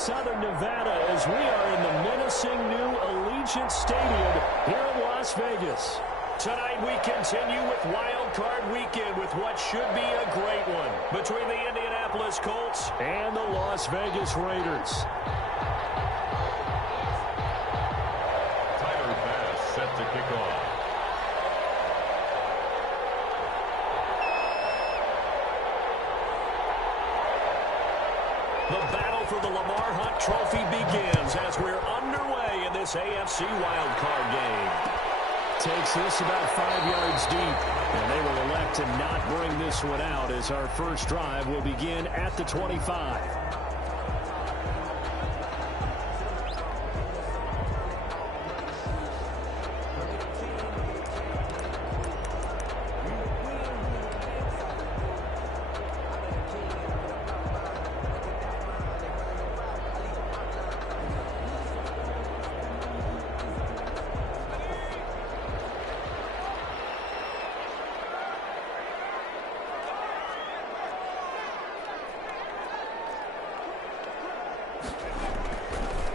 Southern Nevada as we are in the menacing new Allegiant Stadium here in Las Vegas. Tonight we continue with Wild Card Weekend with what should be a great one between the Indianapolis Colts and the Las Vegas Raiders. Tyler Bass set to kick off. The battle for the Lamar Hunt Trophy begins as we're underway in this AFC wildcard game. Takes this about 5 yards deep, and they will elect to not bring this one out as our first drive will begin at the 25.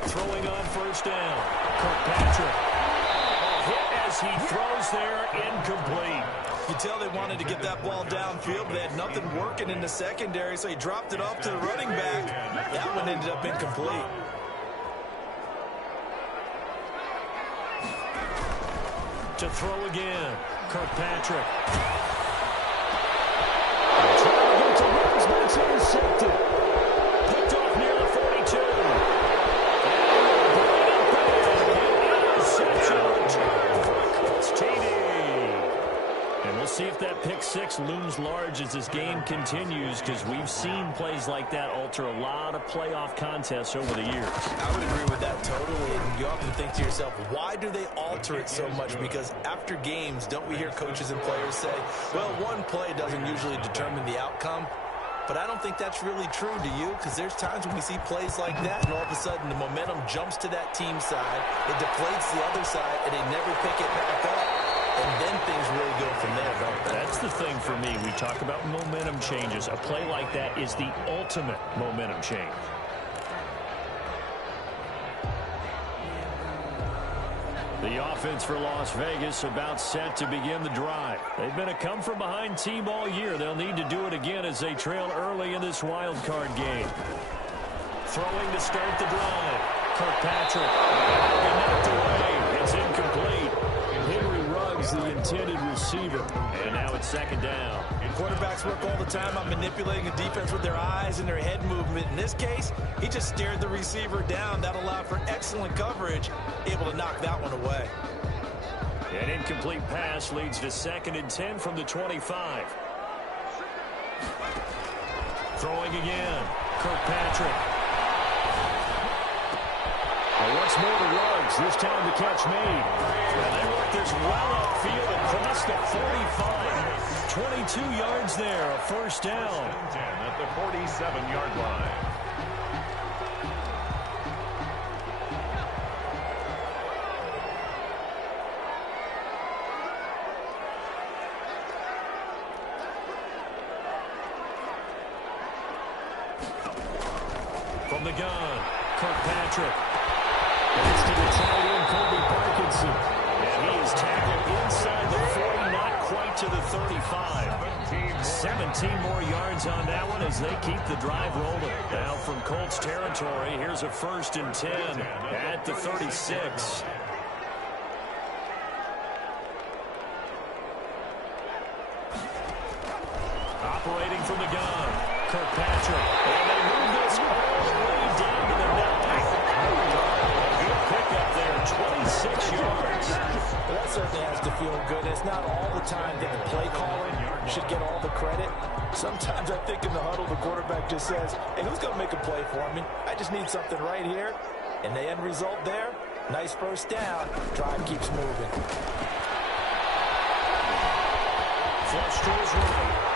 Throwing on first down, Kirkpatrick. Hit as he throws there, incomplete. You tell they wanted to get that ball downfield, but they had nothing working in the secondary, so he dropped it off to the running back. That one ended up incomplete. To throw again, Kirkpatrick. Trying to get to Ruggs, but it's intercepted. Picked off near the 42. And we'll see if that pick six looms large as this game continues, because we've seen plays like that alter a lot of playoff contests over the years. I would agree with that totally. And you often think to yourself, why do they alter it so much? Because after games, don't we hear coaches and players say, well, one play doesn't usually determine the outcome. But I don't think that's really true, do you? Because there's times when we see plays like that, and all of a sudden the momentum jumps to that team side, it deflates the other side, and they never pick it back up. And then things really go from there, don't they? That's the thing for me. We talk about momentum changes. A play like that is the ultimate momentum change. The offense for Las Vegas about set to begin the drive. They've been a come-from-behind team all year. They'll need to do it again as they trail early in this wild card game. Throwing to start the drive. Kirkpatrick. Knocked away. It's incomplete. Henry Ruggs, the intended receiver. And now it's second down. Quarterbacks work all the time on manipulating the defense with their eyes and their head movement. In this case, he just stared the receiver down. That allowed for excellent coverage, able to knock that one away. An incomplete pass leads to 2nd and 10 from the 25. Throwing again. Kirkpatrick. Once more to Ruggs. This time the catch made. And they work this well upfield across the 45. 22 yards there, a first down. 10 at the 47-yard line. From the gun, Kirkpatrick. It's to the tight end, Colby Parkinson. And he is tackled inside the 40, not quite to the 35. 17 more yards on that one as they keep the drive rolling. Now from Colts territory, here's a 1st and 10 at the 36. Operating from the gun, Kirkpatrick. And they move this all the way down to the 9. Good pickup there, 26 yards. Well, that certainly has to feel good. It's not all the time that the play caller should get all the credit. Sometimes I think in the huddle, the quarterback just says, hey, who's going to make a play for me? I just need something right here. And the end result there, nice first down. Drive keeps moving. Flush to his right.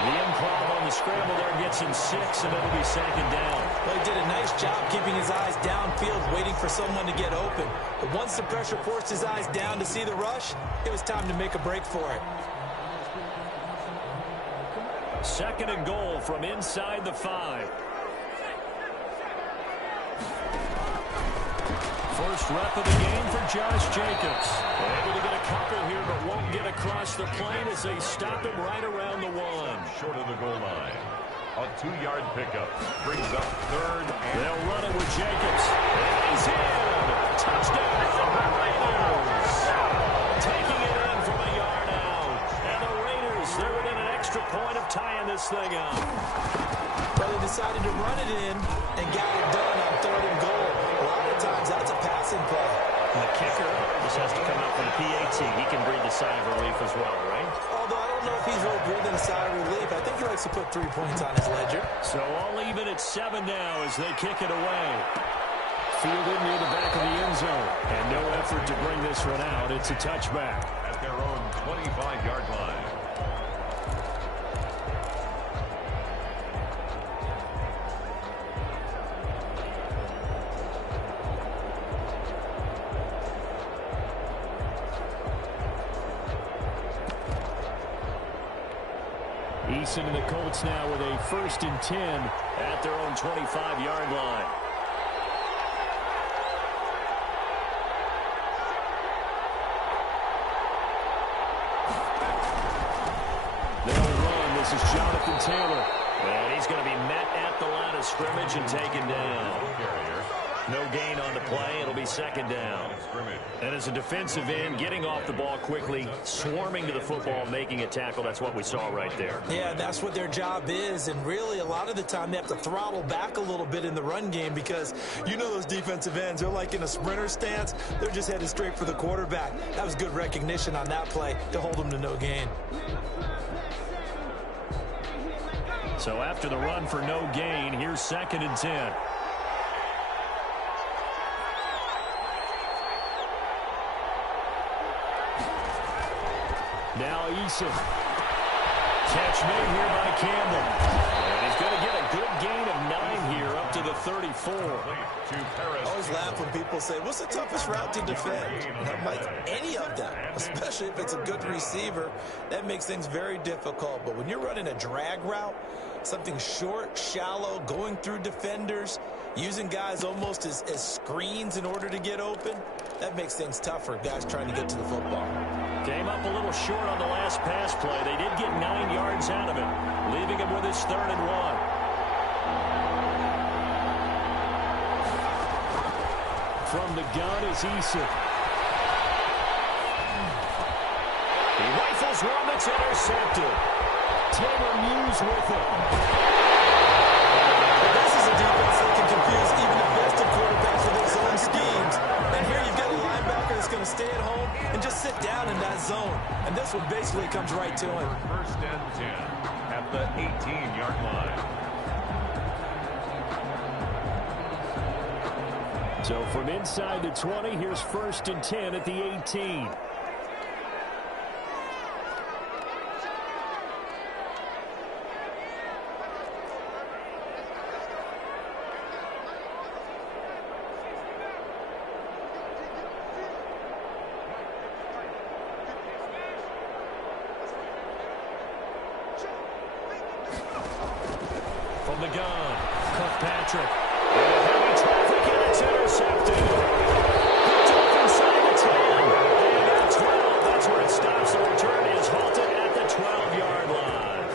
The improv on the scramble there gets him 6, and it'll be 2nd down. Well, he did a nice job keeping his eyes downfield, waiting for someone to get open. But once the pressure forced his eyes down to see the rush, it was time to make a break for it. 2nd and goal from inside the 5. First rep of the game for Josh Jacobs. Able to get a couple here, but won't get across the plane as they stop him right around the one. Short of the goal line. A 2-yard pickup brings up third. They'll run it with Jacobs. And he's in. Touchdown, Raiders. Taking it in from a yard out. And the Raiders, they're within an extra point of tying this thing up. But they decided to run it in and got it done on third and goal. A lot of times that's a passing play. And the kicker just has to come out for the PAT. He can breathe a sigh of relief as well, right? Although I don't know if he's really breathing a sigh of relief. I think he likes to put 3 points on his ledger. So all even at 7 now as they kick it away. Fielded near the back of the end zone. And no effort to bring this one out. It's a touchback. At their own 25-yard line. Eason and the Colts now with a 1st and 10 at their own 25-yard line. They'll run. This is Jonathan Taylor. And he's going to be met at the line of scrimmage and taken down. No gain on the play. It'll be 2nd down. And as a defensive end, getting off the ball quickly, swarming to the football, making a tackle, that's what we saw right there. Yeah, that's what their job is. And really, a lot of the time, they have to throttle back a little bit in the run game because you know those defensive ends, they're like in a sprinter stance. They're just headed straight for the quarterback. That was good recognition on that play to hold them to no gain. So after the run for no gain, here's 2nd and 10. Now Eason. Catch made here by Campbell. And he's going to get a good gain of 9 here up to the 34. I always laugh when people say, what's the toughest route to defend? And I'm like, any of them, especially if it's a good receiver. That makes things very difficult. But when you're running a drag route, something short, shallow, going through defenders, using guys almost as screens in order to get open, that makes things tougher, guys trying to get to the football. Came up a little short on the last pass play. They did get 9 yards out of it, leaving him with his 3rd and 1. From the gun is Eason. He rifles one that's intercepted. Taylor Muse with it. This is a defense that can confuse even the best of quarterbacks with their zone schemes. And here you've got a linebacker that's going to stay at home and just sit down in that zone. And this one basically comes right to him. 1st and 10 at the 18-yard line. So from inside the 20, here's 1st and 10 at the 18. From the gun, Kirkpatrick. Heavy traffic, and it's intercepted. It's off inside the 10. And at 12, that's where it stops. The return is halted at the 12-yard line.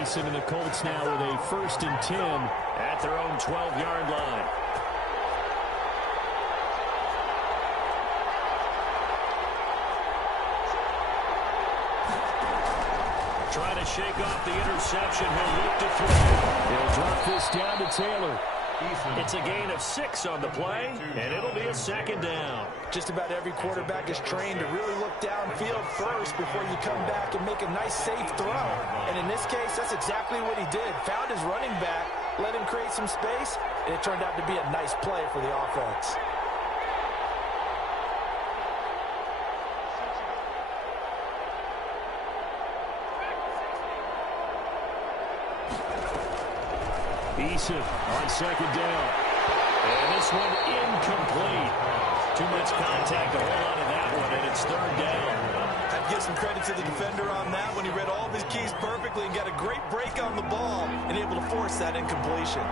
Eason and the Colts now with a 1st and 10 at their own 12-yard line. Trying to shake off the interception. He'll look to throw. He'll drop this down to Taylor. It's a gain of 6 on the play, and it'll be a 2nd down. Just about every quarterback is trained to really look downfield first before you come back and make a nice, safe throw. And in this case, that's exactly what he did. Found his running back, let him create some space, and it turned out to be a nice play for the offense. Eason on 2nd down. And this one incomplete. Too much contact to hold on to that one, and it's 3rd down. I'd give some credit to the defender on that when he read all of his keys perfectly and got a great break on the ball and able to force that incompletion.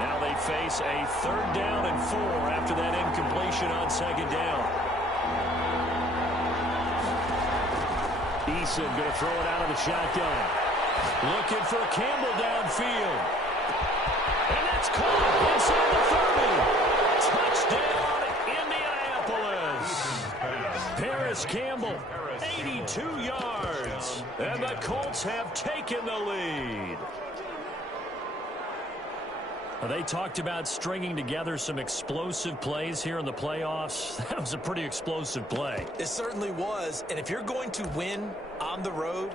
Now they face a 3rd down and 4 after that incompletion on 2nd down. Eason going to throw it out of the shotgun. Looking for Campbell downfield. And that's caught inside the 30. Touchdown, Indianapolis. Paris Campbell, 82 yards. And the Colts have taken the lead. They talked about stringing together some explosive plays here in the playoffs. That was a pretty explosive play. It certainly was. And if you're going to win on the road,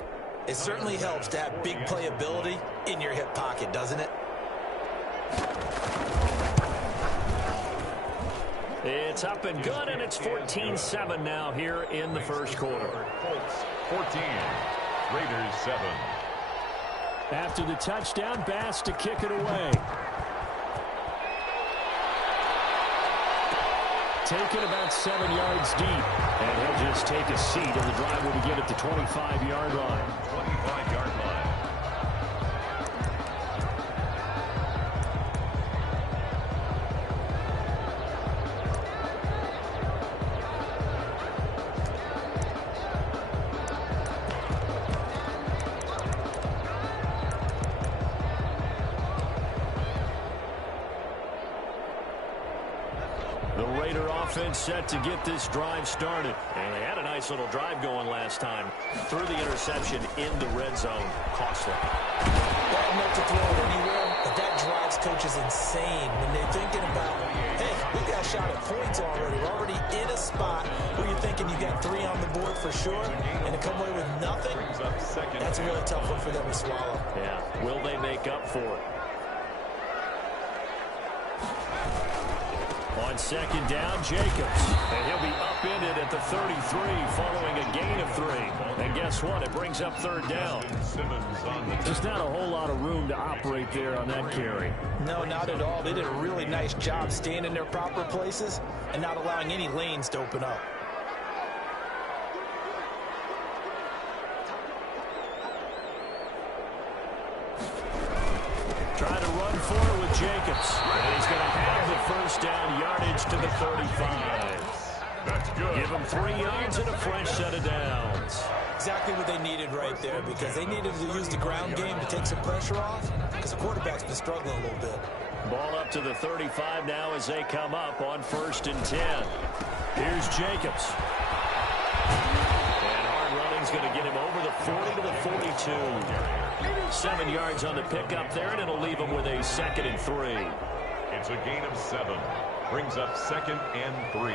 it certainly helps to have big playability in your hip pocket, doesn't it? It's up and good, and it's 14-7 now here in the first quarter. Colts 14, Raiders 7. After the touchdown, Bass to kick it away. Taken about 7 yards deep. And he'll just take a seat, and the drive will begin at the 25-yard line. 25-yard line. Offense set to get this drive started. And they had a nice little drive going last time. Threw the interception in the red zone. Costly. Bad enough to throw it anywhere, but that drives coaches insane when they're thinking about, hey, we got a shot at points already. We're already in a spot where you're thinking you got 3 on the board for sure, and to come away with nothing, that's a really tough one for them to swallow. Yeah. Will they make up for it? On 2nd down, Jacobs. And he'll be upended at the 33 following a gain of 3. And guess what? It brings up 3rd down. Just not a whole lot of room to operate there on that carry. No, not at all. They did a really nice job staying in their proper places and not allowing any lanes to open up. Trying to run for it with Jacobs. And he's going to have the 1st down, yardage to the 35. That's good. Give him 3 yards and a fresh set of downs. Exactly what they needed right there, because they needed to use the ground game to take some pressure off, because the quarterback's been struggling a little bit. Ball up to the 35 now as they come up on 1st and 10. Here's Jacobs. And hard running's going to get him over the 40 to the 42. 7 yards on the pickup there, and it'll leave him with a 2nd and 3. It's a gain of 7. Brings up 2nd and 3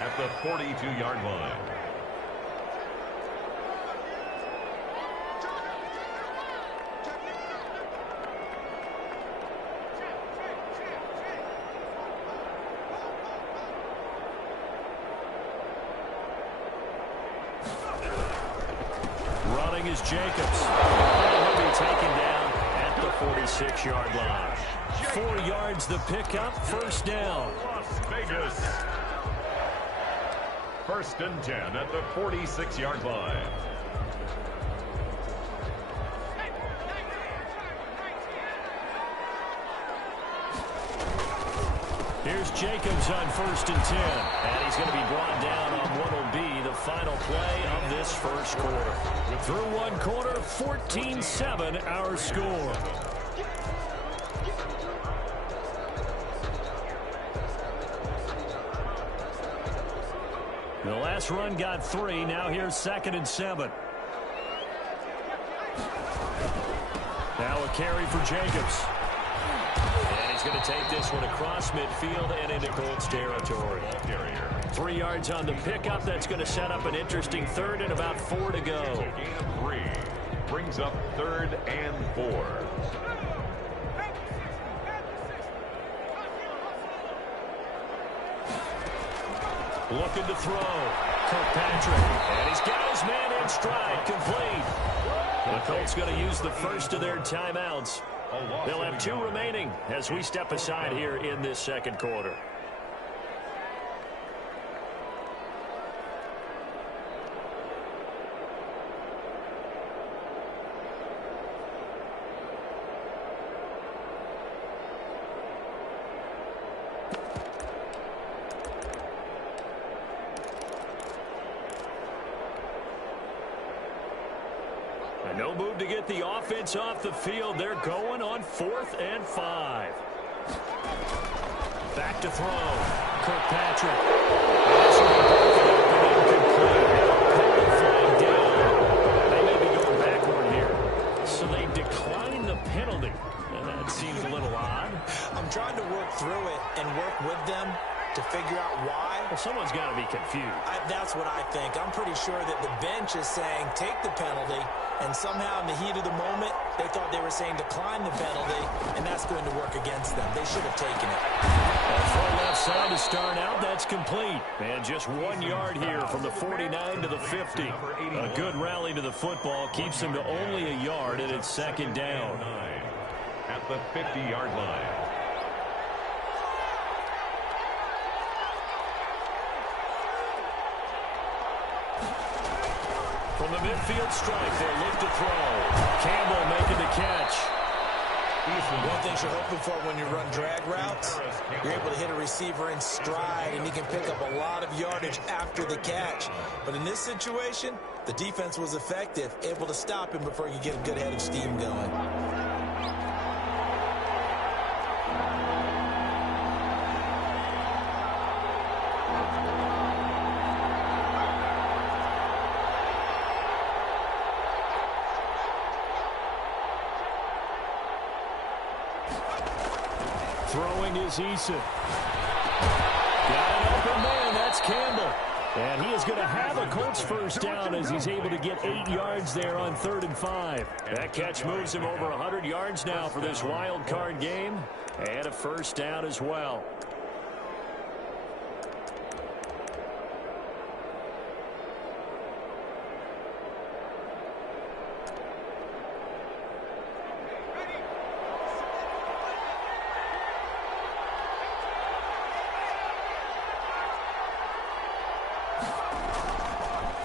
at the 42-yard line. Running is Jacobs. And he'll be taken down at the 46-yard line. 4 yards the pickup, 1st down. Las Vegas. 1st and 10 at the 46-yard line. Here's Jacobs on 1st and 10. And he's going to be brought down on what will be the final play of this first quarter. Through one quarter, 14-7 our score. The last run got 3. Now here's 2nd and 7. Now a carry for Jacobs. And he's going to take this one across midfield and into Colts territory. 3 yards on the pickup. That's going to set up an interesting 3rd and about 4 to go. Gain of 3. Brings up 3rd and 4. Looking to throw. Kirkpatrick. And he's got his man in stride. Complete. The Colts going to use the first of their timeouts. They'll have 2 remaining as we step aside here in this second quarter. And no move to get the offense off the field. They're going on 4th and 5. Back to throw. Kirkpatrick. This will be incomplete. Flag down. They may be going backward here. So they decline the penalty. And that seems a little odd. I'm trying to work through it and work with them to figure out why. Well, someone's got to be confused. That's what I think. I'm pretty sure that the bench is saying take the penalty, and somehow in the heat of the moment, they thought they were saying decline the penalty, and that's going to work against them. They should have taken it. And from left side to start out, that's complete. And just 1 yard here from the 49 to the 50. A good rally to the football keeps them to only a yard, and it's 2nd down. At the 50-yard line. From the midfield strike, they look to throw. Campbell making the catch. One thing you're hoping for when you run drag routes, you're able to hit a receiver in stride, and he can pick up a lot of yardage after the catch. But in this situation, the defense was effective, able to stop him before he could get a good head of steam going. Throwing is Eason. Got an open man. That's Campbell. And he is going to have a Colts first down as he's able to get 8 yards there on 3rd and 5. That catch moves him over 100 yards now for this wild card game. And a first down as well.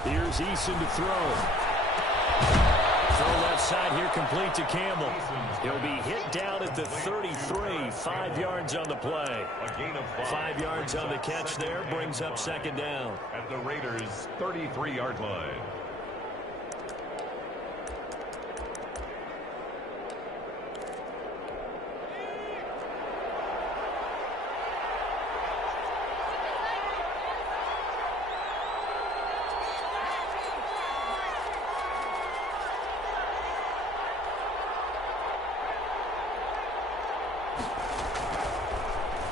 Here's Eason to throw. Throw left side here, complete to Campbell. He'll be hit down at the 33, 5 yards on the play. 5 yards on the catch there, brings up 2nd down. At the Raiders' 33-yard line.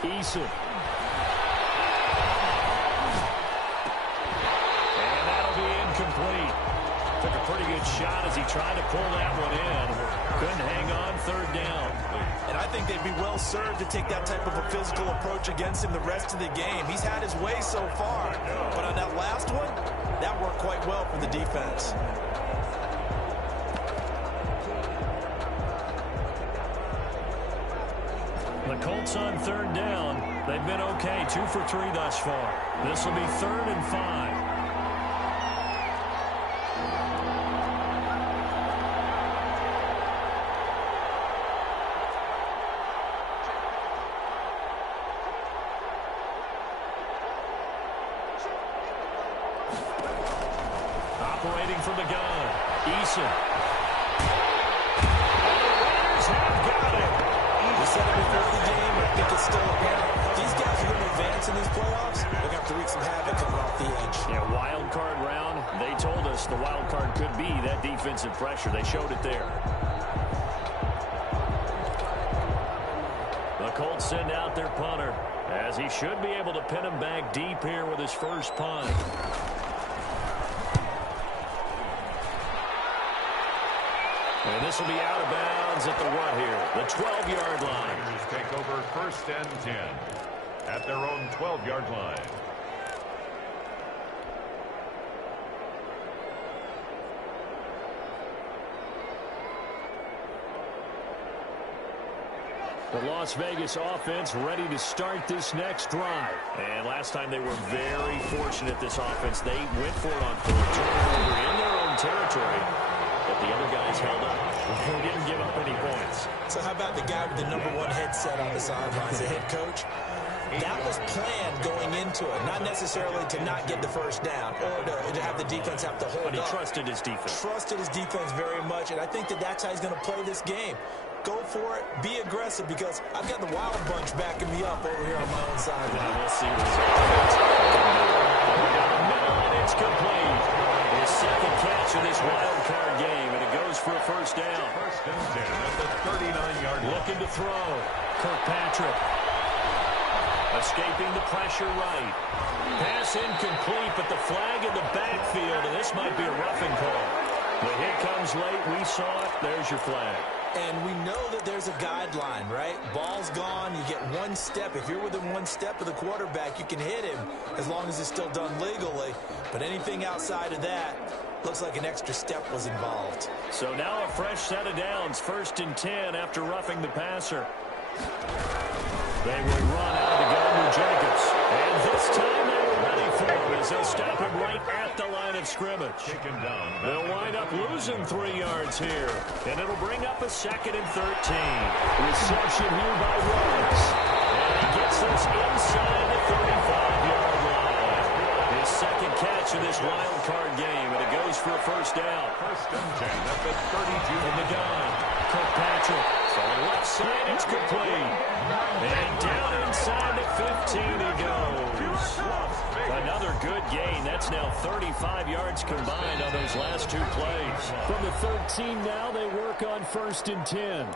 Eason. And that'll be incomplete. Took a pretty good shot as he tried to pull that one in. Couldn't hang on, 3rd down. And I think they'd be well served to take that type of a physical approach against him the rest of the game. He's had his way so far. But on that last one, that worked quite well for the defense. The Colts on 3rd down. They've been okay, 2 for 3 thus far. This will be 3rd and 5. Operating from the gun, Eason. And the Raiders have got it. We said it before the game, I think it's still apparent. These guys are going to advance in these playoffs. They're going to have to wreak some havoc coming off the edge. Yeah, wild card round. They told us the wild card could be that defensive pressure. They showed it there. The Colts send out their punter, as he should be able to pin him back deep here with his first punt. And this will be out of bounds at the what here? The 12-yard line. Raiders take over 1st and 10 at their own 12-yard line. The Las Vegas offense ready to start this next drive. And last time they were very fortunate, this offense. They went for it on 4th, turnover in their own territory. But the other guys held up. They didn't give up any points. So how about the guy with the #1 headset on the sidelines, the head coach? That was planned going into it, not necessarily to not get the first down or to have the defense have to hold but he up. trusted his defense. Trusted his defense very much, and I think that's how he's going to play this game. Go for it. Be aggressive, because I've got the Wild Bunch backing me up over here on my own side. And we'll see what his offense can do. Down the middle, and it's complete. His second catch of this wild card game, and it goes for a first down. First and 10 at the 39-yard line. Looking to throw. Kirkpatrick. Escaping the pressure right. Pass incomplete, but the flag in the backfield, and this might be a roughing call. The hit comes late. We saw it. There's your flag. And we know that there's a guideline, right? Ball's gone. You get one step. If you're within one step of the quarterback, you can hit him as long as it's still done legally. But anything outside of that, looks like an extra step was involved. So now a fresh set of downs. First and 10 after roughing the passer. They will run out of the gun with Jacobs. And this time they were ready for him as they'll stop him right at the line of scrimmage. Taken down. They'll wind up losing 3 yards here. And it'll bring up a 2nd and 13. Reception here by Rhodes. And he gets this inside the 35-yard line. His second catch of this wild card game, and it goes for a first down. First and 10 at the 32 In the gun. Kirkpatrick. From the left side, it's complete. And down inside the 15 he goes. Another good gain. That's now 35 yards combined on those last 2 plays. From the 13 now, they work on 1st and 10.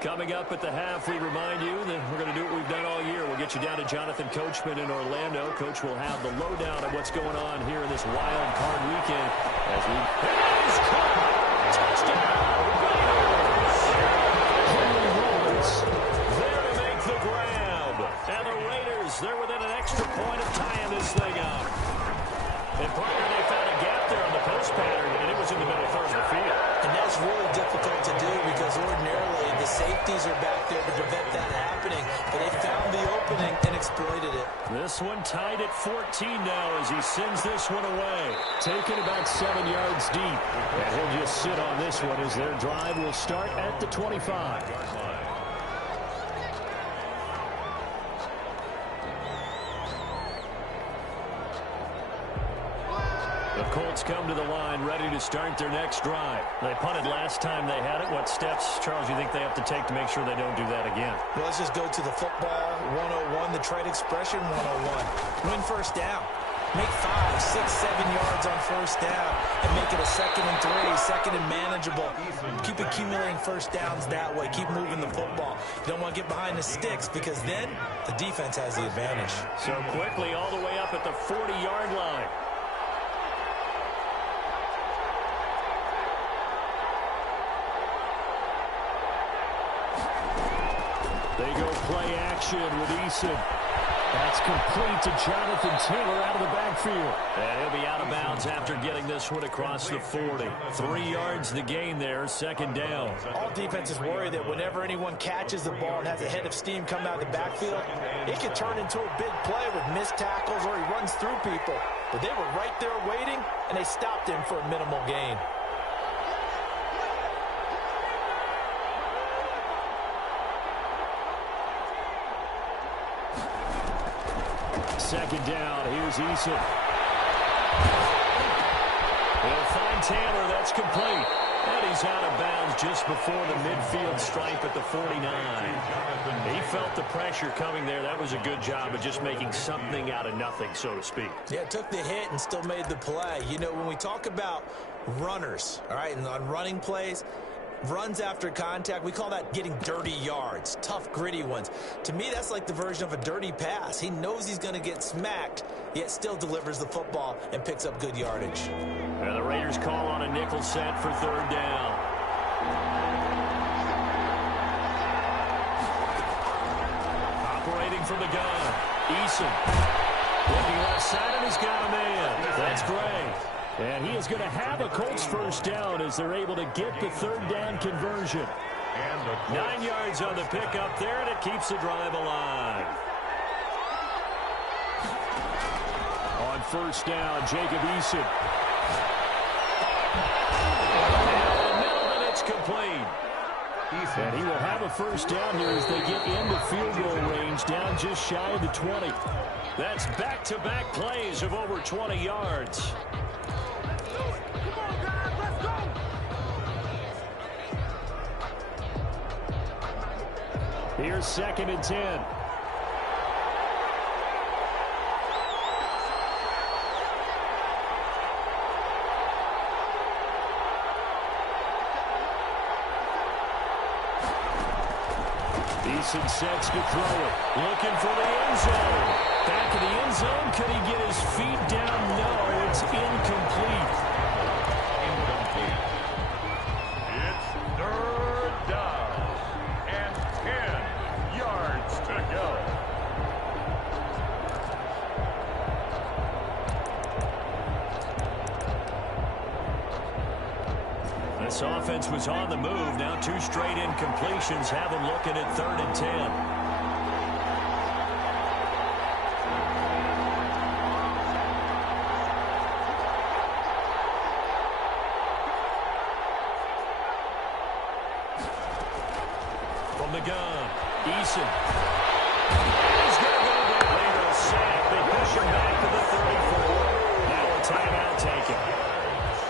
Coming up at the half, we remind you that we're going to do what we've done all year. We'll get you down to Jonathan Coachman in Orlando. Coach will have the lowdown of what's going on here in this wild card weekend. As we... Here's caught! Touchdown! Henry Rhodes there to make the grab. And the Raiders, they're within an extra point of tying this thing up. And prior, they found a gap there on the post pattern, and it was in the middle third of the field. And that's really difficult to do, because ordinarily the safeties are back there to prevent that happening. But they found the opening and exploited it. This one tied at 14 now as he sends this one away. Taken about 7 yards deep. And he'll just sit on this one as their drive will start at the 25. The Colts come to the line ready to start their next drive. They punted last time they had it. What steps, Charles, you think they have to take to make sure they don't do that again? Well, let's just go to the football 101, the trade expression 101. Win first down. Make 5, 6, 7 yards on first down and make it a 2nd and 3, 2nd and manageable. Keep accumulating first downs that way. Keep moving the football. You don't want to get behind the sticks, because then the defense has the advantage. So quickly all the way up at the 40-yard line. They go play action with Eason. That's complete to Jonathan Taylor out of the backfield. And he'll be out of bounds after getting this one across the 40. 3 yards the gain there, 2nd down. All defenses worry that whenever anyone catches the ball and has a head of steam coming out of the backfield, it can turn into a big play with missed tackles or he runs through people. But they were right there waiting, and they stopped him for a minimal gain. Second down, here's Eason. He'll find Taylor, that's complete. And he's out of bounds just before the midfield stripe at the 49. He felt the pressure coming there. That was a good job of just making something out of nothing, so to speak. Yeah, took the hit and still made the play. You know, when we talk about runners, all right, and on running plays, runs after contact, we call that getting dirty yards, tough, gritty ones. To me, that's like the version of a dirty pass. He knows he's going to get smacked, yet still delivers the football and picks up good yardage. And the Raiders call on a nickel set for 3rd down. Operating from the gun, Eason. Looking left side, and he's got a man. That's great. And he is going to have a Colts first down as they're able to get the 3rd down conversion. 9 yards on the pickup there, and it keeps the drive alive. On first down, Jacob Eason. And it's complete. And he will have a first down here as they get into field goal range, down just shy of the 20. That's back-to-back plays of over 20 yards. Here's 2nd and 10. Eason sets to throw it. Looking for the end zone. Back of the end zone. Could he get his feet down? No, it's incomplete. Incomplete. It's 3rd down and 10 yards to go. This offense was on the move. Now 2 straight incompletions have them looking at 3rd and 10. From the gun, Eason. He's going to go down here, a sack. They push him back to the 34. Now a timeout taken.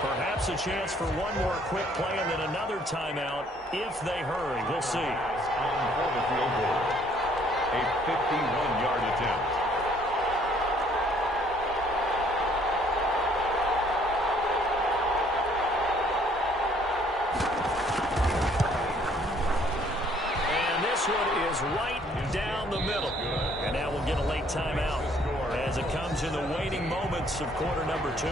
Perhaps a chance for one more quick play and then another timeout if they hurry. We'll see. On for the field goal. A 51-yard attempt. And this one is right down the middle. And now we'll get a late timeout as it comes in the waning moments of quarter number 2.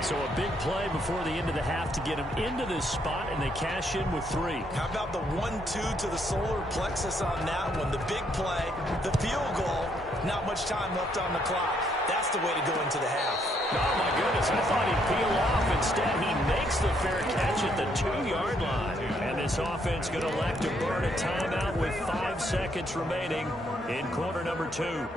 So a big play before the end of the half to get them into this spot, and they cash in with 3. How about the 1-2 to the solar plexus on that one? The big play, the field goal, not much time left on the clock. That's the way to go into the half. Oh, my goodness. I thought he'd peel off. Instead, he makes the fair catch at the 2-yard line. And this offense going to elect to burn a timeout with 5 seconds remaining in quarter number 2.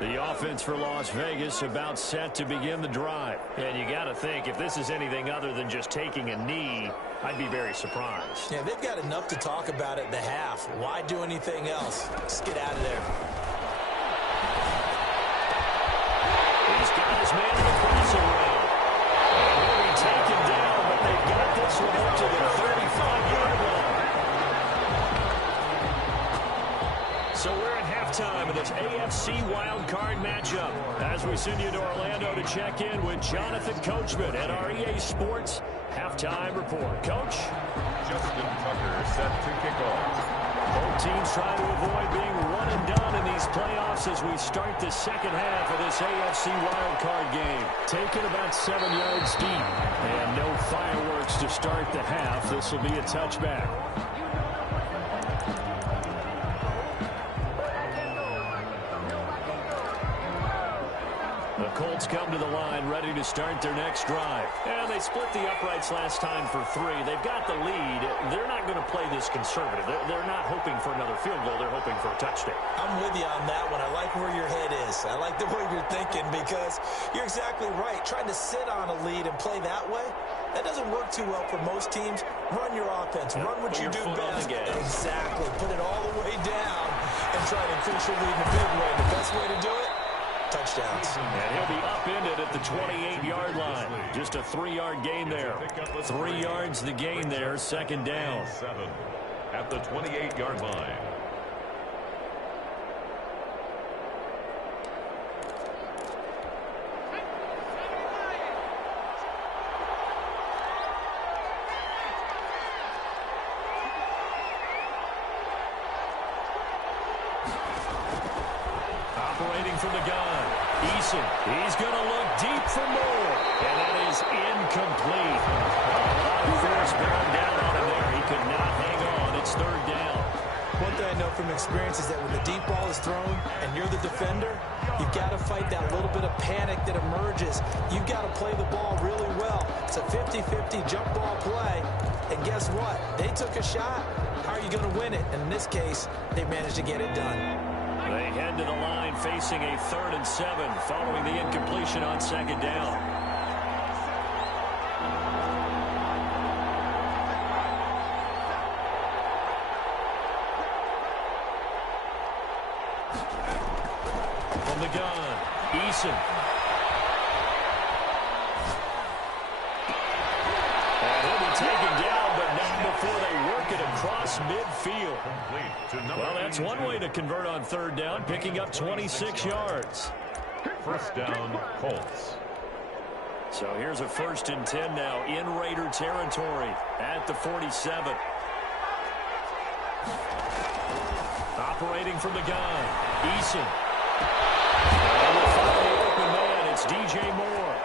The offense for Las Vegas about set to begin the drive. And you got to think, if this is anything other than just taking a knee, I'd be very surprised. Yeah, they've got enough to talk about at the half. Why do anything else? Let's get out of there. He's got his man in the press around. He'll be taken down, but they've got this one up to the 35-yard line. So we're at halftime of this AFC wildcard matchup as we send you to Orlando to check in with Jonathan Coachman at our EA Sports Halftime Report. Coach? Justin Tucker set to kick off. Both teams trying to avoid being one and done in these playoffs as we start the second half of this AFC wildcard game. Taken about 7 yards deep and no fireworks to start the half. This will be a touchback. The Colts come to the line ready to start their next drive. And they split the uprights last time for 3. They've got the lead. They're not going to play this conservative. They're not hoping for another field goal. They're hoping for a touchdown. I'm with you on that one. I like where your head is. I like the way you're thinking because you're exactly right. Trying to sit on a lead and play that way, that doesn't work too well for most teams. Run your offense. Run what you do best. Exactly. Put it all the way down and try to increase your lead in a big way. The best way to do it? Touchdowns. And he'll be upended at the 28-yard line. Just a 3-yard gain there. 3 yards the gain there, second down. 7 at the 28-yard line. Operating from the gun, Eason. He's going to look deep for more, and that is incomplete. A lot of force bearing down on him there. He could not hang on. It's third down. One thing I know from experience is that when the deep ball is thrown and you're the defender, you've got to fight that little bit of panic that emerges. You've got to play the ball really well. It's a 50-50 jump ball play. And guess what? They took a shot. How are you going to win it? And in this case, they managed to get it done. They head to the line facing a 3rd and 7 following the incompletion on 2nd down. From the gun, Eason. And he'll be taken down, but not before they work it across midfield. Well, that's one way to convert on 3rd down, picking up 26 yards. 1st down, Colts. So here's a 1st and 10 now in Raider territory at the 47. Operating from the gun, Eason. And we'll find the open man. It's DJ Moore.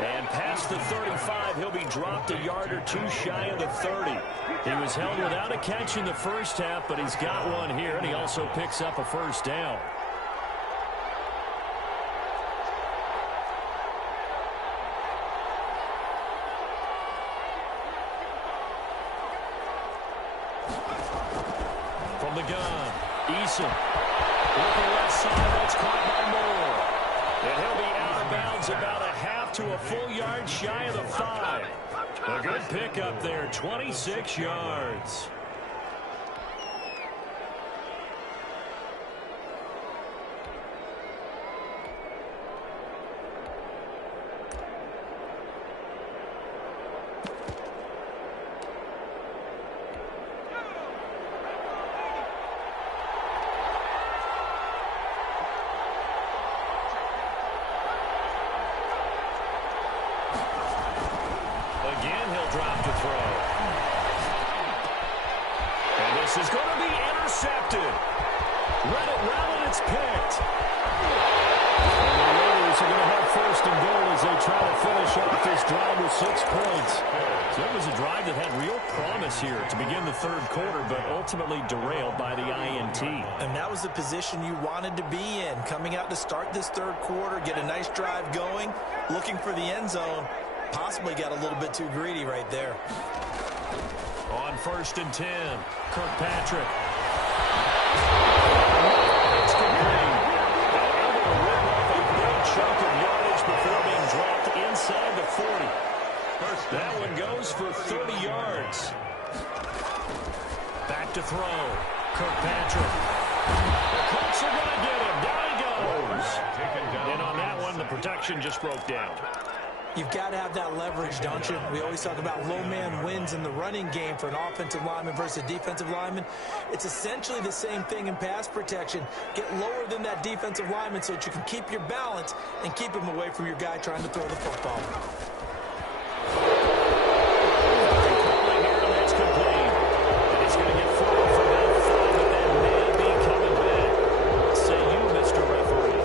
And past the 35, he'll be dropped a yard or 2 shy of the 30. He was held without a catch in the first half, but he's got one here, and he also picks up a 1st down. From the gun, Eason. Looking left side, that's caught by Moore. And he'll be out of bounds about a half to a full yard shy of the 5. A good pickup there, 26 yards. Again, he'll drop to throw. And this is going to be intercepted. Let it well, and it's picked. And the Raiders are going to have 1st and goal as they try to finish off this drive with 6 points. So it was a drive that had real promise here to begin the 3rd quarter, but ultimately derailed by the INT. And that was the position you wanted to be in, coming out to start this 3rd quarter, get a nice drive going, looking for the end zone. Possibly got a little bit too greedy right there. On 1st and 10, Kirkpatrick. It's complete. Able to rip off a big chunk of yardage before being dropped inside the 40. That one goes for 30 yards. Back to throw. Kirkpatrick. The Colts are going to get him. Down he goes. And on that one, the protection just broke down. You've got to have that leverage, don't you? We always talk about low man wins in the running game for an offensive lineman versus a defensive lineman. It's essentially the same thing in pass protection. Get lower than that defensive lineman so that you can keep your balance and keep him away from your guy trying to throw the football. That's complete. And he's going to get forward for about 5, but that may be coming back. What say you, Mr. Referee?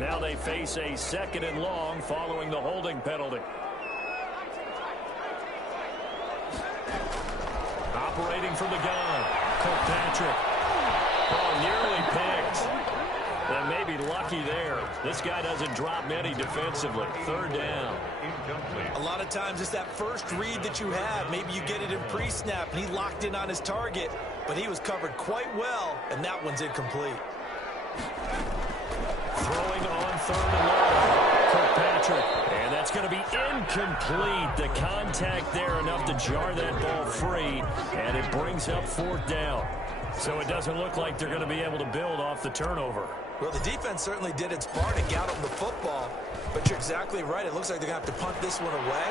Now they face a 2nd and long following the holding penalty. Operating from the gun, Kirkpatrick. Oh, nearly picked. And maybe lucky there. This guy doesn't drop many defensively. 3rd down. A lot of times it's that first read that you have. Maybe you get it in pre-snap, and he locked in on his target, but he was covered quite well, and that one's incomplete. Throwing on 3rd and long. Kirkpatrick. And that's going to be incomplete. The contact there enough to jar that ball free. And it brings up 4th down. So it doesn't look like they're going to be able to build off the turnover. Well, the defense certainly did its part to get on the football. But you're exactly right. It looks like they're going to have to punt this one away.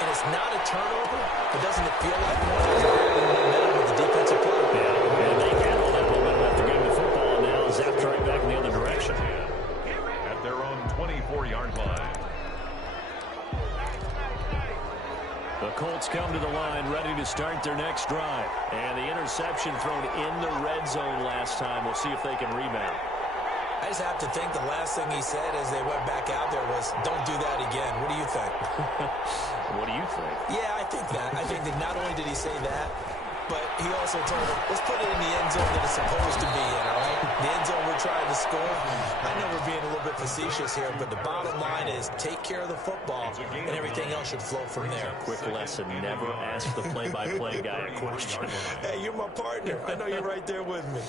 And it's not a turnover, but doesn't it feel like one? Momentum with the defensive play. Yeah, and they handle that momentum after getting the football, and now zapped right back in the other direction. At their own 24-yard line. The Colts come to the line ready to start their next drive. And the interception thrown in the red zone last time. We'll see if they can rebound. I just have to think the last thing he said as they went back out there was, don't do that again. What do you think? What do you think? Yeah, I think that. I think that not only did he say that, but he also told him, let's put it in the end zone that it's supposed to be in, all right? The end zone we're trying to score. I know we're being a little bit facetious here, but the bottom line is take care of the football, and everything else should flow from there. Quick lesson, never ask the play-by-play guy a question. Hey, you're my partner. I know you're right there with me.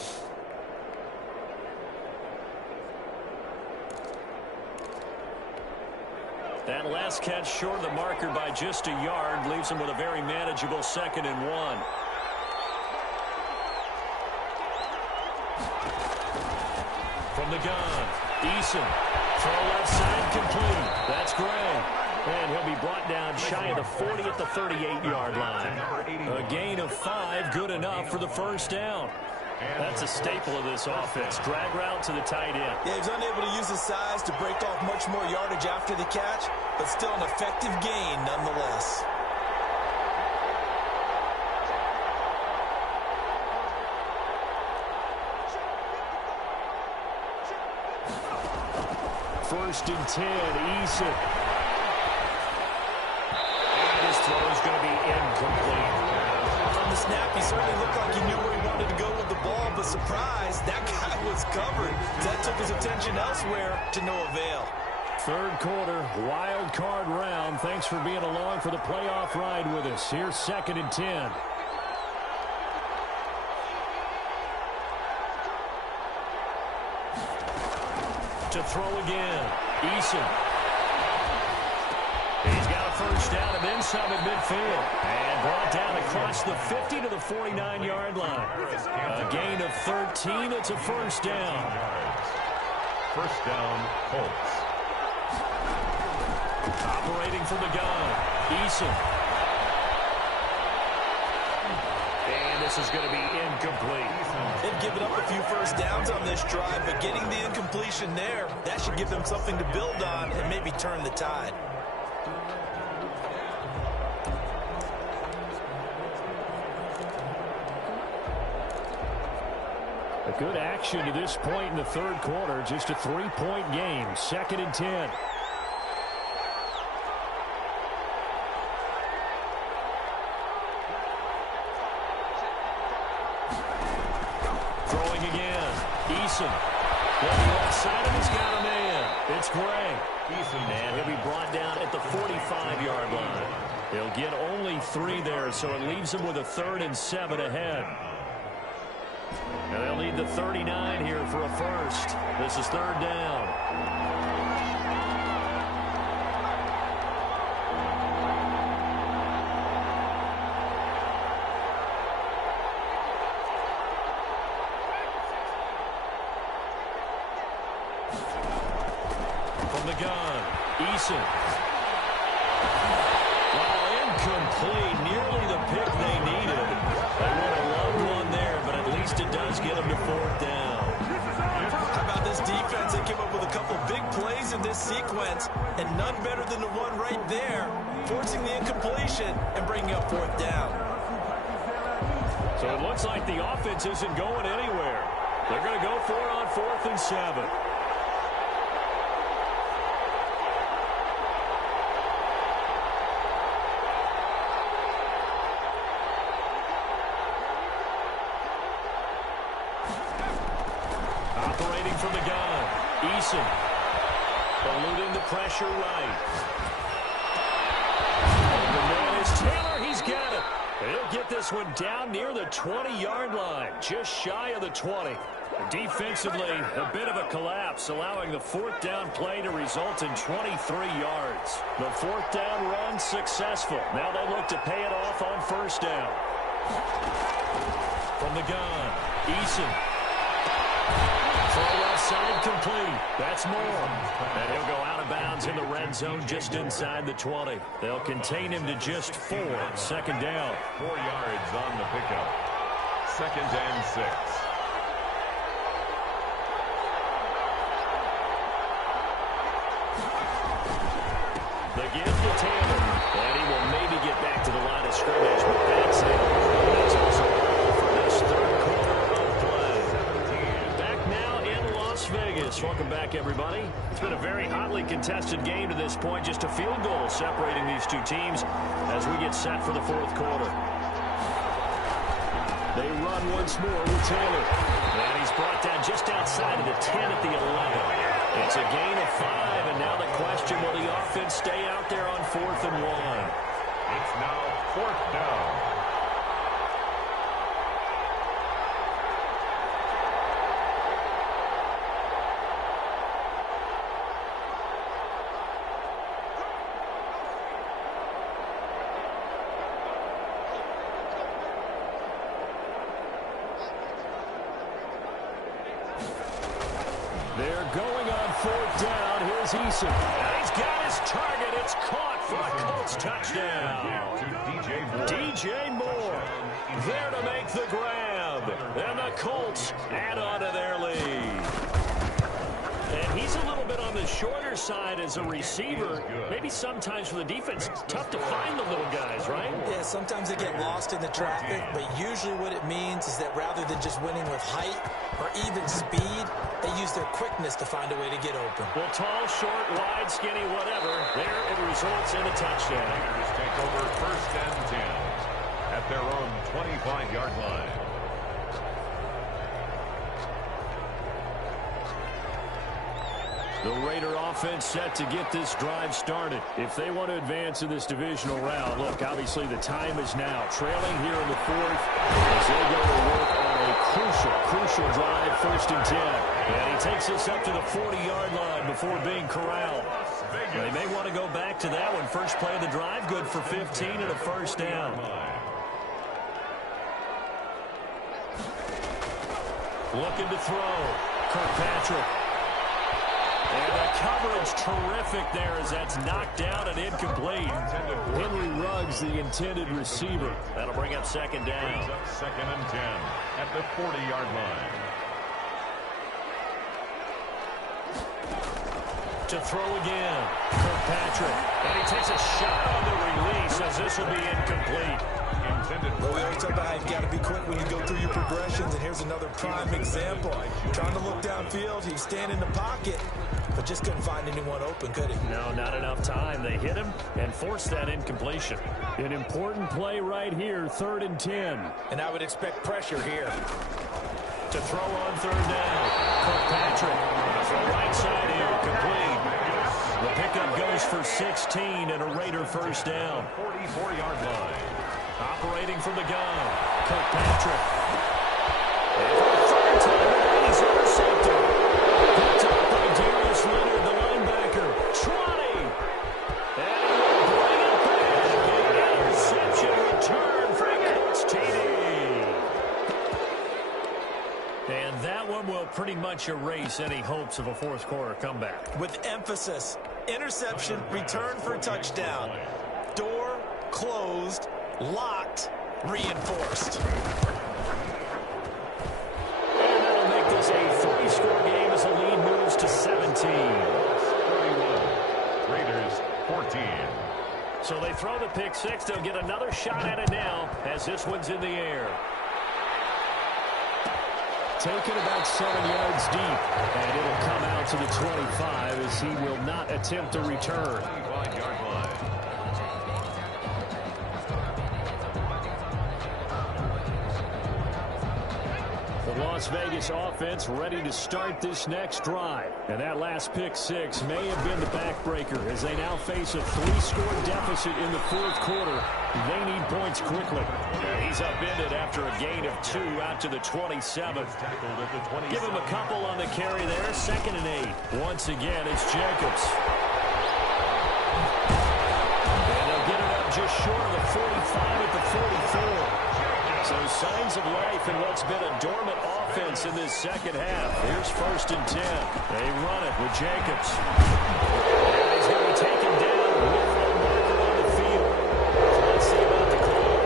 That last catch short of the marker by just a yard leaves him with a very manageable 2nd and 1. From the gun, Eason. Throw left side complete. That's Gray. And he'll be brought down shy of the 40 at the 38-yard line. A gain of 5, good enough for the first down. That's a staple of this offense. Drag route to the tight end. Yeah, he was unable to use his size to break off much more yardage after the catch, but still an effective gain nonetheless. First and 10, Eason. And his throw is going to be incomplete. From the snap, he certainly looked like he knew where he wanted to go with the ball, but surprise, that guy was covered. That took his attention elsewhere to no avail. Third quarter, wild card round. Thanks for being along for the playoff ride with us. Here's 2nd and 10. To throw again, Eason. He's got a first down and then some at midfield. And brought down across the 50 to the 49-yard line. A gain of 13. It's a first down. First down, Colts. Operating from the gun, Eason. And this is going to be incomplete. They've given up a few first downs on this drive, but getting the incompletion there, that should give them something to build on and maybe turn the tide. A good action to this point in the third quarter. Just a 3-point game. 2nd and 10. Throwing again. Eason. Looking left side, and he's got a man. It's Gray. And he'll be brought down at the 45-yard line. He'll get only 3 there, so it leaves him with a 3rd and 7 ahead. And they'll need the 39 here for a first. This is 3rd down. From the gun, Eason. Well, incomplete. Nearly the pick they needed. They would have loved one there, but at least it does get them to 4th down. How about this defense? They came up with a couple big plays in this sequence, and none better than the one right there, forcing the incompletion and bringing up 4th down. So it looks like the offense isn't going anywhere. They're going to go for it on 4th and 7. Operating from the gun, Eason. Eluding the pressure right. And the man is Taylor. He's got it. He'll get this one down near the 20-yard line, just shy of the 20. Defensively, a bit of a collapse, allowing the 4th down play to result in 23 yards. The 4th down run successful. Now they look to pay it off on 1st down. From the gun, Eason. Throw left side complete. That's more. And he'll go out of bounds in the red zone just inside the 20. They'll contain him to just 4. 2nd down. 4 yards on the pickup. 2nd and 6. The give to Taylor. And he will maybe get back to the line of scrimmage, but that's it. That's also all for this third quarter of play. Back now in Las Vegas for contested game to this point. Just a field goal separating these two teams as we get set for the fourth quarter. They run once more with Taylor. And he's brought down just outside of the 10 at the 11. It's a gain of 5, and now the question, will the offense stay out there on 4th and 1? It's now 4th down. They're going on 4th down. Here's Eason. And he's got his target. It's caught for a Colts touchdown. DJ Moore there to make the grab. And the Colts add on to their lead. And he's a little bit on the shorter side as a receiver. Maybe sometimes for the defense, it's tough to find the little guys, right? Yeah, sometimes they get lost in the traffic, but usually what it means is that rather than just winning with height or even speed, they use their quickness to find a way to get open. Well, tall, short, wide, skinny, whatever, there it results in a touchdown. Raiders take over 1st and 10 at their own 25-yard line. The Raider offense set to get this drive started. If they want to advance in this divisional round, look, obviously the time is now. Trailing here in the 4th as they go to work on a crucial drive, 1st and 10. And he takes us up to the 40-yard line before being corralled. They may want to go back to that one. First play of the drive, good for 15 and a 1st down. Looking to throw. Kirkpatrick. And the coverage terrific there as that's knocked down and incomplete. Henry Ruggs, the intended receiver. That'll bring up 2nd down. Brings up 2nd and 10 at the 40-yard line. To throw again. Kirkpatrick. And he takes a shot on the release as this will be incomplete. Well, we always talk about how you've got to be quick when you go through your progressions, and here's another prime example. Trying to look downfield, he was standing in the pocket, but just couldn't find anyone open, could he? No, not enough time. They hit him and forced that incompletion. An important play right here, 3rd and 10. And I would expect pressure here. To throw on 3rd down. Kirkpatrick from right side here, complete. The pickup goes for 16 and a Raider 1st down. 44-yard line. Operating from the gun, Kirkpatrick. And for the 3rd time, he's intercepted. Picked up by Darius Leonard, the linebacker. 20. And he will bring it back. An interception return for a Colts TD. And that one will pretty much erase any hopes of a 4th quarter comeback. With emphasis, interception, return for a touchdown. Door closed. Locked, reinforced. And that'll make this a 3-score game as the lead moves to 17. 31. Raiders 14. So they throw the pick 6. They'll get another shot at it now as this one's in the air. Taken about 7 yards deep, and it'll come out to the 25 as he will not attempt a return. 25-yard line. The Las Vegas offense ready to start this next drive. And that last pick 6 may have been the backbreaker as they now face a 3-score deficit in the 4th quarter. They need points quickly. He's upended after a gain of 2 out to the 27. Give him a couple on the carry there. 2nd and 8. Once again, it's Jacobs. And they'll get it up just short of the 45 at the 44. So signs of life in what's been a dormant offense in this second half. Here's 1st and 10. They run it with Jacobs. And he's going to be taken down with no marker on the field. So let's see about the call.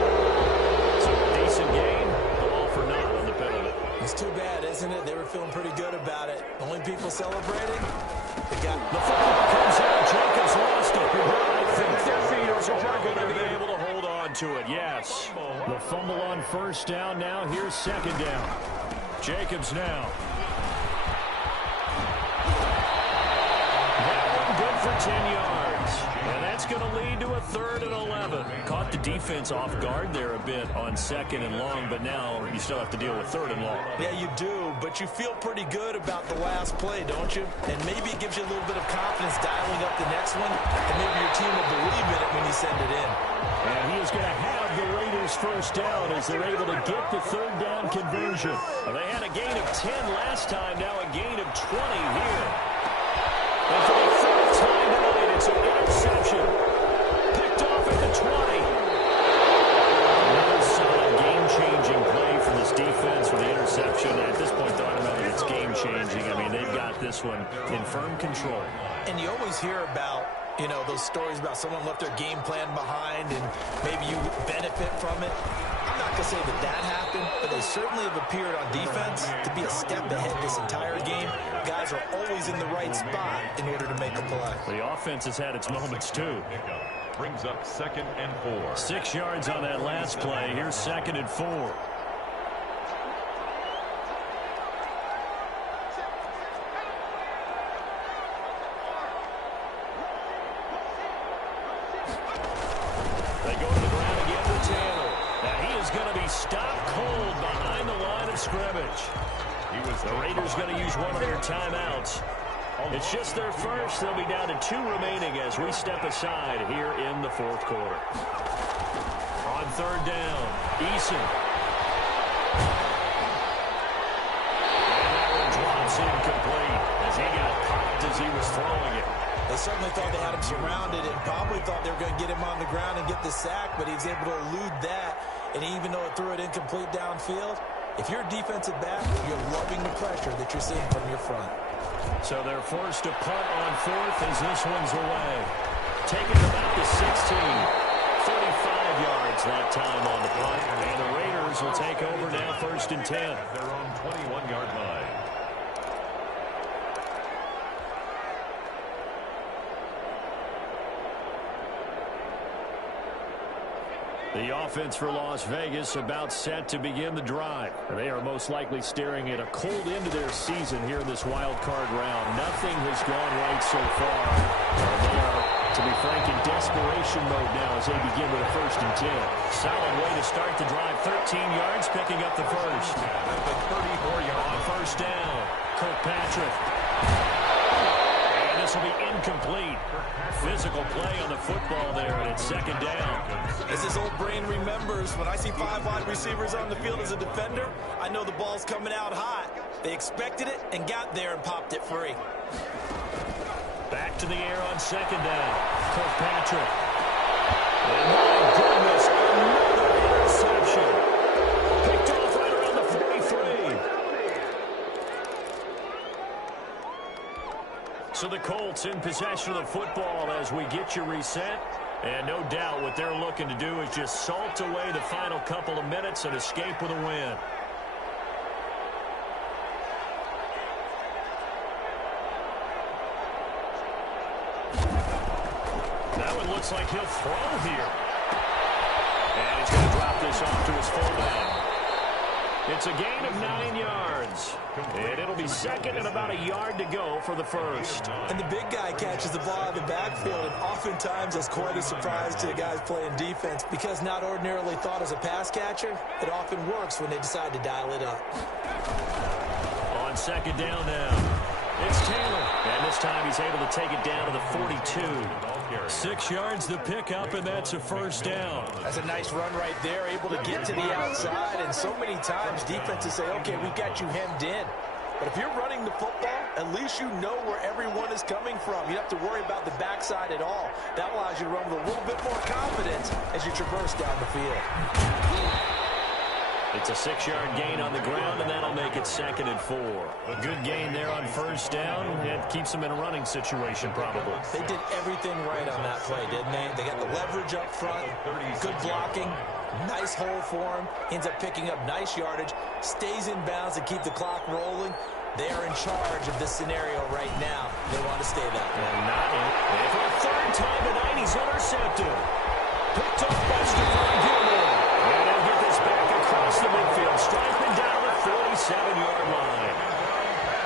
So a decent game, but all for naught on the penalty. It's too bad, isn't it? They were feeling pretty good about it. Only people celebrating, they got... The football comes out. Jacobs lost it. I think their feeders are going to be able to hold on to it, yes. The fumble on 1st down now. Here's 2nd down. Jacobs now. That one good 10 yards. And that's going to lead to a 3rd and 11. Caught the defense off guard there a bit on 2nd and long, but now you still have to deal with 3rd and long. Yeah, you do, but you feel pretty good about the last play, don't you? And maybe it gives you a little bit of confidence dialing up the next one, and maybe your team will believe in it when you send it in. And he is going to have the Raiders first down as they're able to get the 3rd down conversion. Well, they had a gain of 10 last time, now a gain of 20 here. And for the 4th time tonight, it's an interception. Picked off at the 20. Another solid game-changing play for this defense for the interception. At this point, though, I don't know that it's game-changing. I mean, they've got this one in firm control. And you always hear about, you know, those stories about someone left their game plan behind and maybe you benefit from it. I'm not going to say that that happened, but they certainly have appeared on defense to be a step ahead this entire game. Guys are always in the right spot in order to make a play. The offense has had its moments, too. Brings up 2nd and 4. 6 yards on that last play. Here's 2nd and 4. They go to the ground again with Taylor. Now he is going to be stopped cold behind the line of scrimmage. The Raiders going to use one of their timeouts. It's just their first. They'll be down to 2 remaining as we step aside here in the 4th quarter. On 3rd down, Eason. And that one drops incomplete as he got popped as he was throwing it. They certainly thought they had him surrounded and probably thought they were going to get him on the ground and get the sack, but he was able to elude that. And even though it threw it incomplete downfield, if you're a defensive back, you're loving the pressure that you're seeing from your front. So they're forced to punt on 4th as this one's away. Taking it about the 16. 35 yards that time on the punt. And the Raiders will take over now 1st and 10. Their own 21-yard line. The offense for Las Vegas about set to begin the drive. They are most likely staring at a cold end to their season here in this wild card round. Nothing has gone right so far. They are, to be frank, in desperation mode now as they begin with a 1st and 10. Solid way to start the drive. 13 yards, picking up the first. At the 34-yard on 1st down, Kirkpatrick. And this will be incomplete. Physical play on the football there, and it's 2nd down. As his old brain remembers, when I see 5 wide receivers on the field as a defender, I know the ball's coming out hot. They expected it and got there and popped it free. Back to the air on 2nd down. Kirkpatrick. And my goodness, another interception. Picked off right around the 43. So the Colts in possession of the football as we get you reset. And no doubt what they're looking to do is just salt away the final couple of minutes and escape with a win. That one looks like he'll throw here. And he's going to drop this off to his fullback. It's a gain of 9 yards. And it'll be 2nd and about a yard to go for the first. And the big guy catches the ball out of the backfield, and oftentimes that's quite a surprise to the guys playing defense because not ordinarily thought as a pass catcher, it often works when they decide to dial it up. On 2nd down now, it's Taylor. And this time he's able to take it down to the 42. 6 yards to pick up, and that's a 1st down. That's a nice run right there, able to get to the outside. And so many times defenses say, okay, we've got you hemmed in. But if you're running the football, at least you know where everyone is coming from. You don't have to worry about the backside at all. That allows you to run with a little bit more confidence as you traverse down the field. It's a 6-yard gain on the ground, and that'll make it 2nd and 4. A good gain there on 1st down. It keeps them in a running situation, probably. They did everything right on that play, didn't they? They got the leverage up front, good blocking, nice hole for him, ends up picking up nice yardage, stays in bounds to keep the clock rolling. They are in charge of this scenario right now. They want to stay that way. And not in. And for a 3rd time tonight, he's intercepted. Picked off by Stephon Gilmore. And they'll get this back across the midfield, striping down the 47-yard line.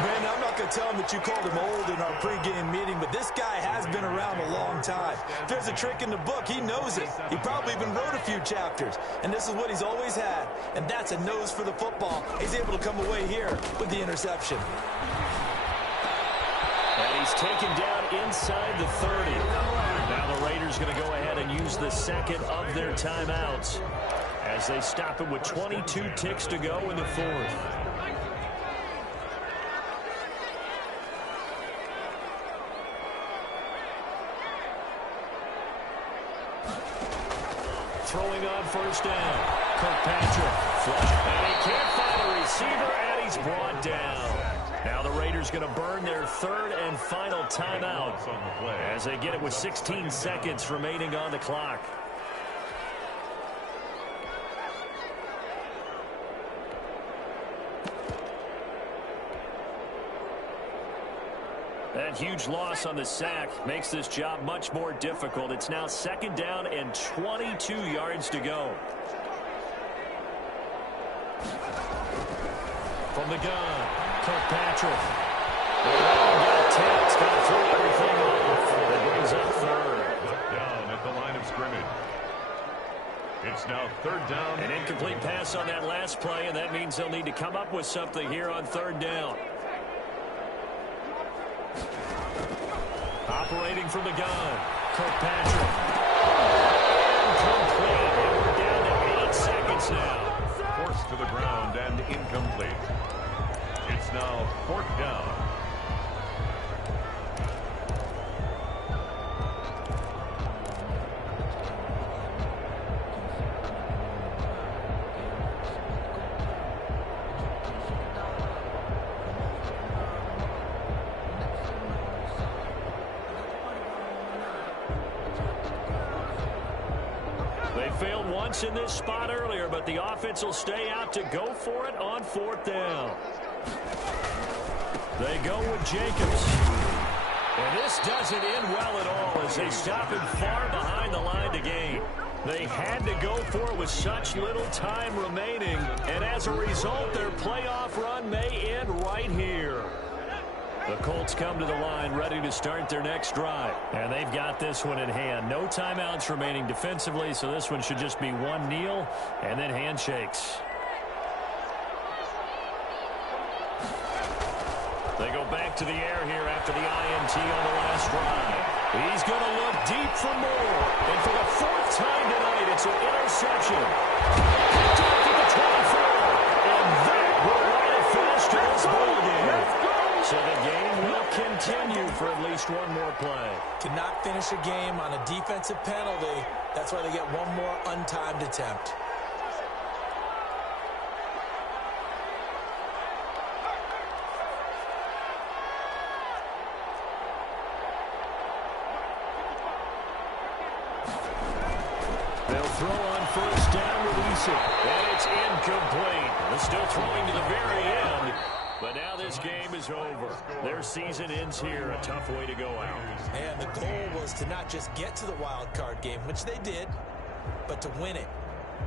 Man, I'm not going to tell him that you called him old in our pregame meeting, but this guy has been around a long time. If there's a trick in the book, he knows it. He probably even wrote a few chapters, and this is what he's always had, and that's a nose for the football. He's able to come away here with the interception. And he's taken down inside the 30. Now the Raiders going to go ahead and use the second of their timeouts as they stop it with 22 ticks to go in the fourth. Throwing on first down. Kirkpatrick. Flush. And he can't find a receiver, and he's brought down. Now the Raiders going to burn their third and final timeout as they get it with 16 seconds remaining on the clock. That huge loss on the sack makes this job much more difficult. It's now second down and 22 yards to go. From the gun, Kirkpatrick. Got tipped. Got to throw everything off. That brings up third. Down at the line of scrimmage. It's now third down. An incomplete pass on that last play, and that means they'll need to come up with something here on third down. Operating from the gun, Kirkpatrick. Incomplete. And we're down to 8 seconds now. Forced to the ground and incomplete. It's now fourth down. They failed once in this spot earlier, but the offense will stay out to go for it on fourth down. They go with Jacobs. And this doesn't end well at all as they stop him far behind the line to gain. They had to go for it with such little time remaining, and as a result, their playoff run may end right here. The Colts come to the line ready to start their next drive. And they've got this one in hand. No timeouts remaining defensively, so this one should just be one kneel and then handshakes. They go back to the air here after the INT on the last drive. He's going to look deep for more. And for the fourth time tonight, it's an interception. Picked off at the 24. And that will light a finish to this ball game. So the game will continue for at least one more play. Cannot finish a game on a defensive penalty. That's why they get one more untimed attempt. They'll throw on first down with Eason. And it's incomplete. They're still throwing to the very end. But now this game is over. Their season ends here. A tough way to go out. And the goal was to not just get to the wild card game, which they did, but to win it.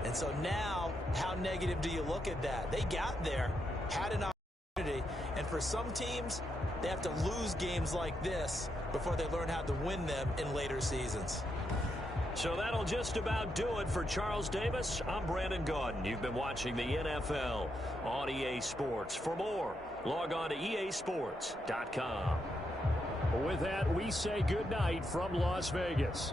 And so now, how negative do you look at that? They got there, had an opportunity, and for some teams, they have to lose games like this before they learn how to win them in later seasons. So that'll just about do it for Charles Davis. I'm Brandon Gaudin. You've been watching the NFL on EA Sports. For more, log on to easports.com. With that, we say goodnight from Las Vegas.